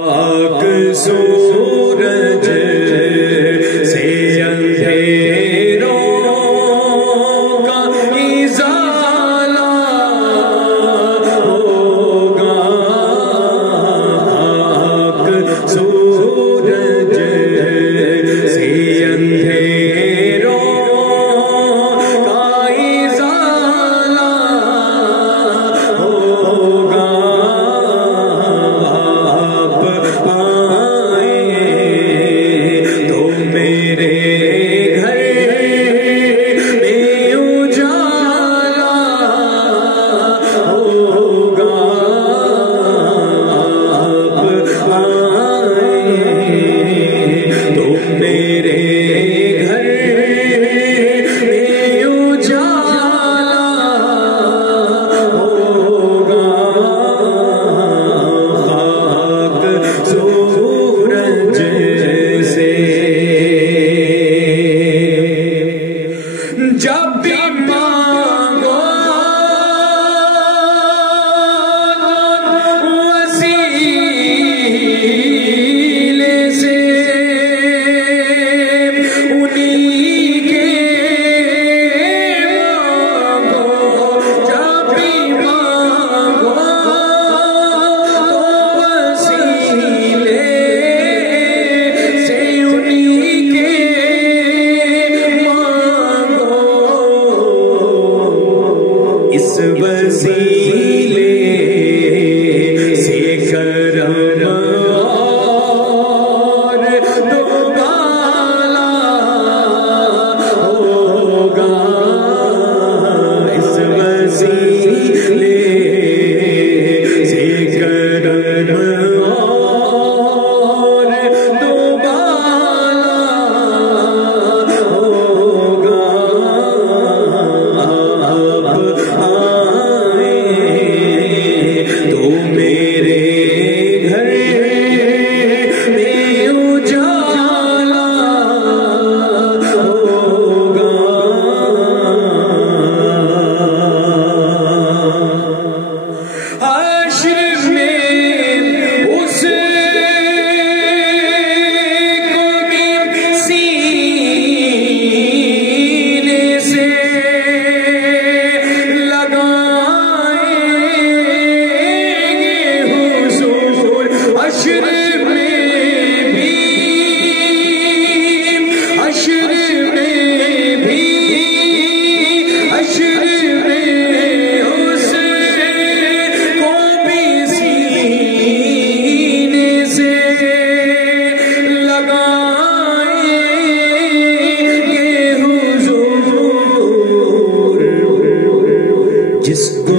پاک سورج سے اندھیروں کا ازالہ ہوگا، پاک سورج سے اندھیروں کا ازالہ ہوگا، جب بھی مانگو وسیلے سے انہی کے مانگو، جب بھی مانگو وسیلے سے انہی کے اس وسیلے سے کرم اور دوبالا ہوگا، اس وسیلے سے کرم اور دوبالا ہوگا، تو میرے گھر میں اجالا ہوگا، حشر میں اس کو بھی سینے سے حشر میں بھی حشر میں اس کو بھی سینے سے لگائیں گے حضور، جس کو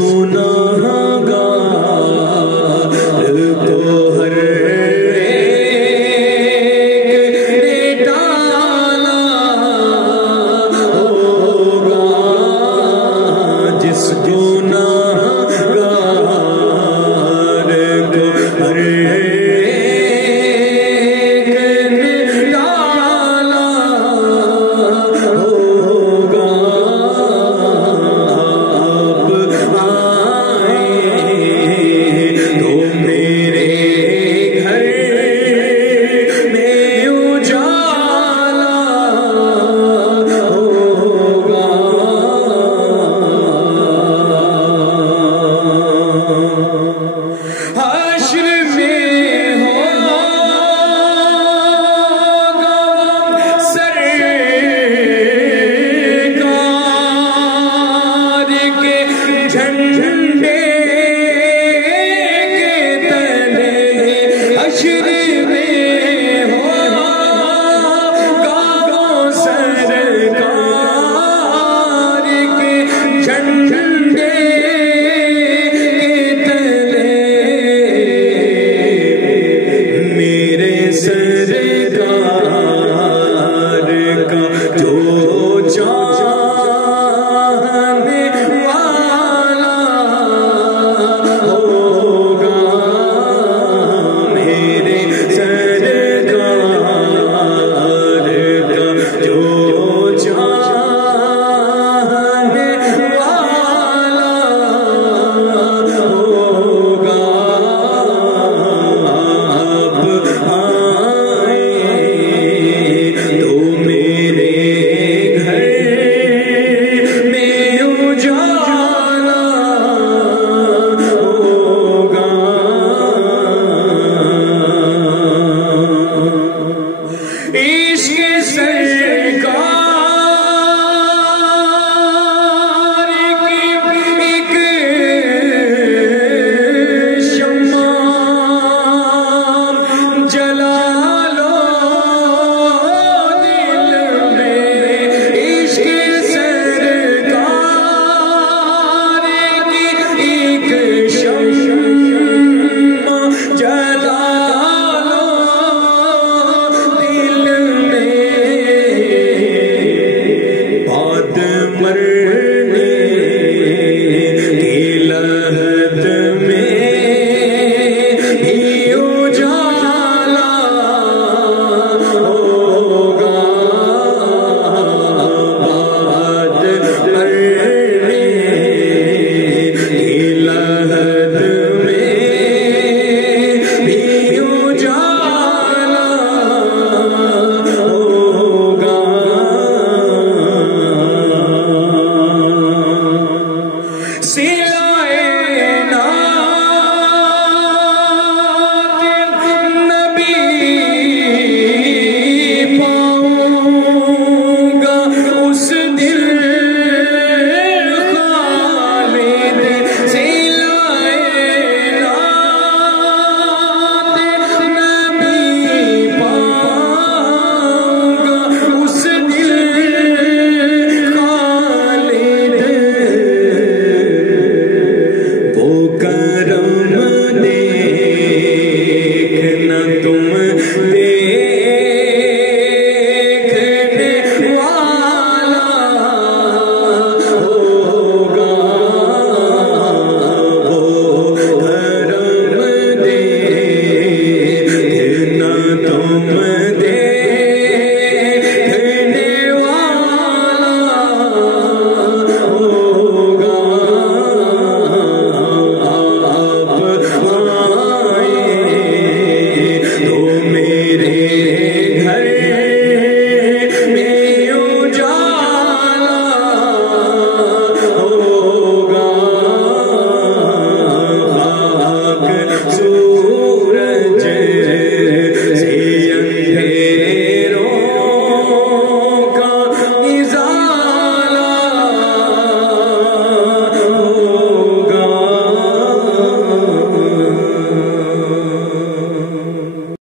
میرے جلا لو دل میں عشق سرکار کی ایک شمع جلا لو دل میں بعد مرنے کی لحظت میں بھی اجالا ہوگا بعد مرنے کی لحظت میں بھی اجالا ہوگا سلائے نعت نبی پاؤں گا اس دل خالد سلائے نعت نبی پاؤں گا اس دل خالد وہ کرم دیکھنا تم